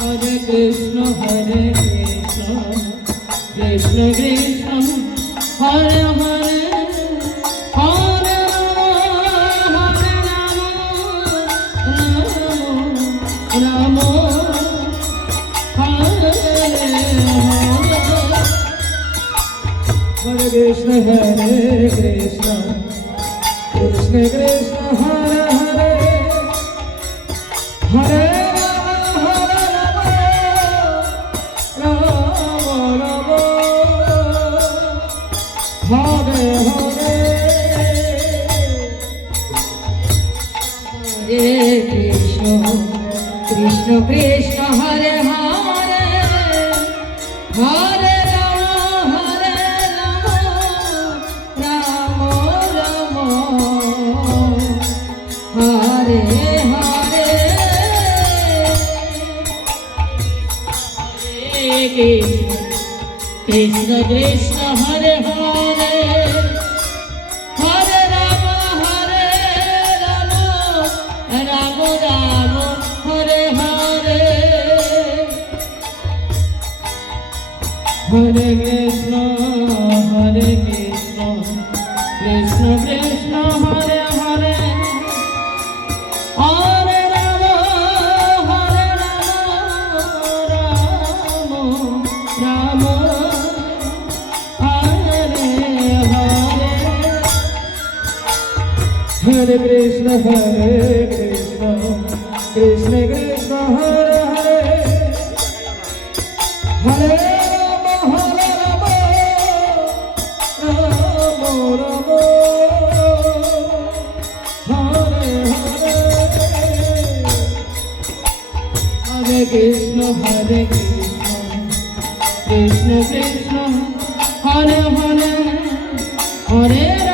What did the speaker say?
Hare Krishna, Krishna Krishna, Hare Hare, Hare Rama, Rama Hare Hare. Hare Krishna, Krishna Krishna, Hare Hare, Hare Hare Hare. Krishna Krishna Krishna Hare Hare, Hare Rama, Rama Rama Hare Hare. Krishna Krishna Hare Hare, Hare Rama, Rama Rama Hare Hare. Hare Krishna, Krishna Krishna Hare Hare, Hare Rama, Rama Rama Hare Hare. Hare Krishna, Krishna Krishna Hare Hare, Hare Rama, Rama Rama Hare Hare. Hare Krishna, Krishna Krishna Hare Hare, Hare